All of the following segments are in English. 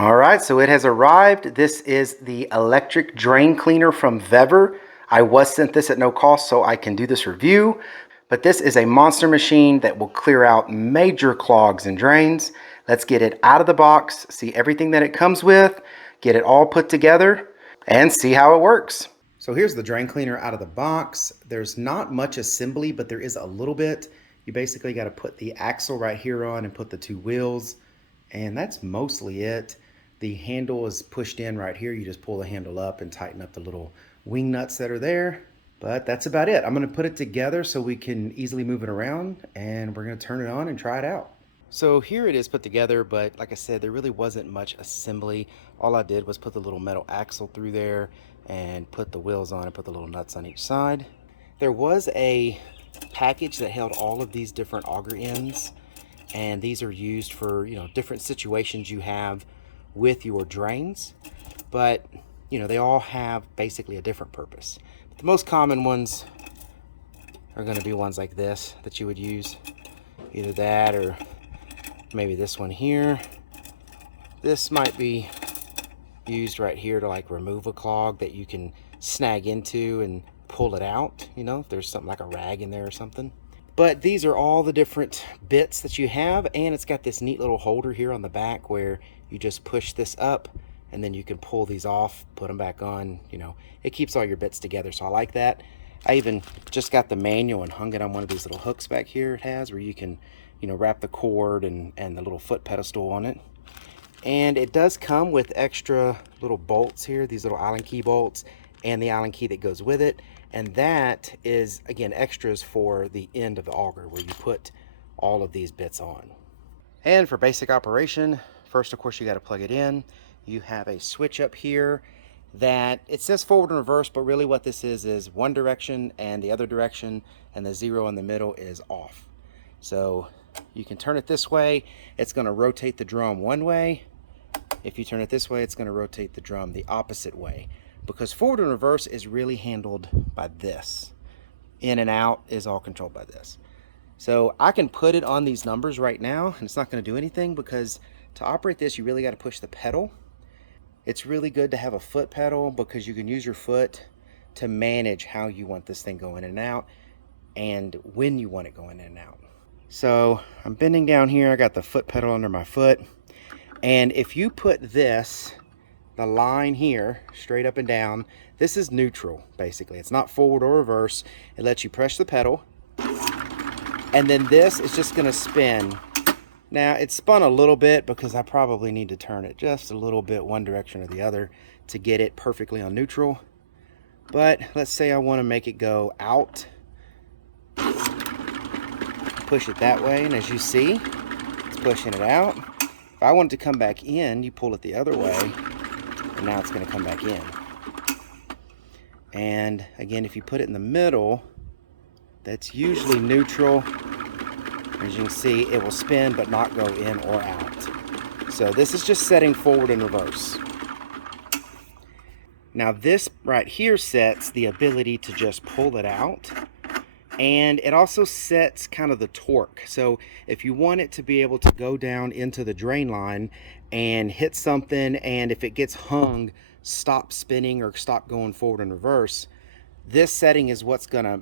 All right, so it has arrived. This is the electric drain cleaner from VEVOR. I was sent this at no cost, so I can do this review. But this is a monster machine that will clear out major clogs and drains. Let's get it out of the box, see everything that it comes with, get it all put together, and see how it works. So here's the drain cleaner out of the box. There's not much assembly, but there is a little bit. You basically got to put the axle right here on and put the two wheels, and that's mostly it. The handle is pushed in right here. You just pull the handle up and tighten up the little wing nuts that are there. But that's about it. I'm going to put it together so we can easily move it around, and we're going to turn it on and try it out. So here it is put together, but like I said, there really wasn't much assembly. All I did was put the little metal axle through there and put the wheels on and put the little nuts on each side. There was a package that held all of these different auger ends, and these are used for, different situations you have with your drains, but they all have basically a different purpose. The most common ones are going to be ones like this that you would use, either that or maybe this one here. This might be used right here to like remove a clog that you can snag into and pull it out, if there's something like a rag in there or something. But these are all the different bits that you have, and it's got this neat little holder here on the back where you just push this up and then you can pull these off, put them back on. It keeps all your bits together, so I like that. I even just got the manual and hung it on one of these little hooks back here it has, where you can wrap the cord and the little foot pedestal on it. And it does come with extra little bolts here, these little Allen key bolts, and the Allen key that goes with it. And that is, again, extras for the end of the auger where you put all of these bits on. And for basic operation, first, of course, you got to plug it in. You have a switch up here that it says forward and reverse, but really what this is one direction and the other direction, and the 0 in the middle is off. So you can turn it this way, it's going to rotate the drum one way. If you turn it this way, it's going to rotate the drum the opposite way, because forward and reverse is really handled by this. In and out is all controlled by this. So I can put it on these numbers right now, and it's not going to do anything, because to operate this, you really got to push the pedal. It's really good to have a foot pedal, because you can use your foot to manage how you want this thing going in and out, and when you want it going in and out. So I'm bending down here, I got the foot pedal under my foot, and if you put this, the line here, straight up and down, this is neutral, basically. It's not forward or reverse. It lets you press the pedal, and then this is just gonna spin. Now, it's spun a little bit because I probably need to turn it just a little bit one direction or the other to get it perfectly on neutral. But let's say I wanna make it go out. Push it that way, and as you see, it's pushing it out. If I want it to come back in, you pull it the other way, and now it's going to come back in. And again, if you put it in the middle, that's usually neutral. As you can see, it will spin but not go in or out. So this is just setting forward and reverse. Now this right here sets the ability to just pull it out, and it also sets kind of the torque. So if you want it to be able to go down into the drain line and hit something, and if it gets hung, stop spinning or stop going forward and reverse, this setting is what's gonna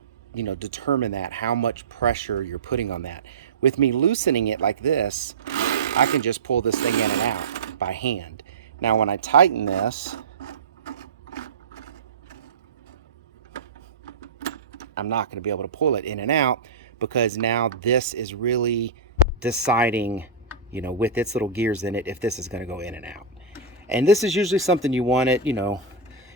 determine that, how much pressure you're putting on that. With me loosening it like this, I can just pull this thing in and out by hand. Now when I tighten this, I'm not going to be able to pull it in and out, because now this is really deciding, with its little gears in it, if this is going to go in and out. And this is usually something you want it,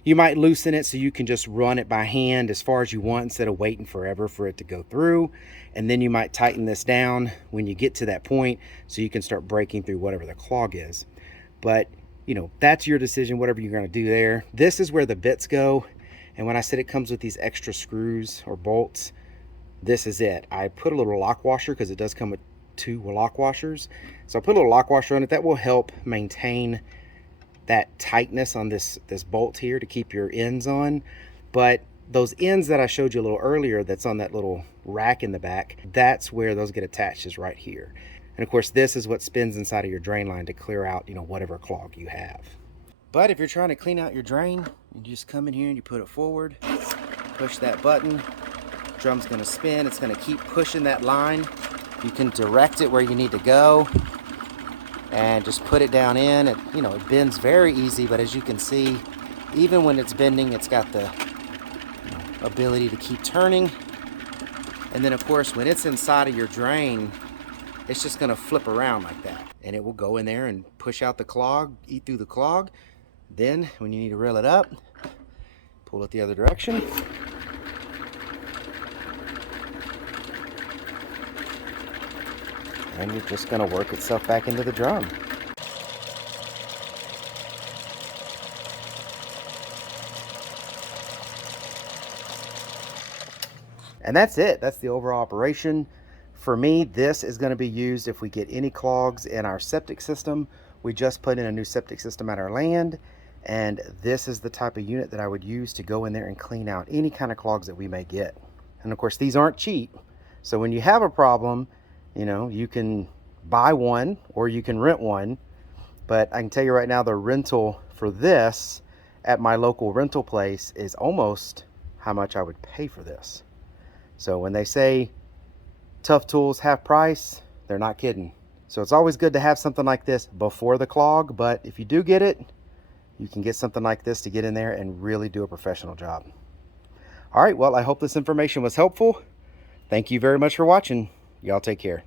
you might loosen it so you can just run it by hand as far as you want instead of waiting forever for it to go through. And then you might tighten this down when you get to that point so you can start breaking through whatever the clog is. But, that's your decision, whatever you're going to do there. This is where the bits go. And when I said it comes with these extra screws or bolts, this is it. I put a little lock washer, because it does come with 2 lock washers. So I put a little lock washer on it. That will help maintain that tightness on this bolt here to keep your ends on. But those ends that I showed you a little earlier, that's on that little rack in the back, that's where those get attached, is right here. And of course, this is what spins inside of your drain line to clear out, whatever clog you have. But if you're trying to clean out your drain, you just come in here and you put it forward, push that button, drum's gonna spin, it's gonna keep pushing that line. You can direct it where you need to go and just put it down in. It bends very easy, but as you can see, even when it's bending, it's got the ability to keep turning. And then of course, when it's inside of your drain, it's just gonna flip around like that. And it will go in there and push out the clog, eat through the clog. Then when you need to reel it up, pull it the other direction. And it's just gonna work itself back into the drum. And that's it. That's the overall operation. For me, this is going to be used if we get any clogs in our septic system. We just put in a new septic system at our land, and this is the type of unit that I would use to go in there and clean out any kind of clogs that we may get. And of course, these aren't cheap. So when you have a problem, you can buy one or you can rent one. But I can tell you right now, the rental for this at my local rental place is almost how much I would pay for this. So when they say tough tools half price, they're not kidding. So it's always good to have something like this before the clog, but if you do get it, you can get something like this to get in there and really do a professional job. All right, well, I hope this information was helpful. Thank you very much for watching. Y'all take care.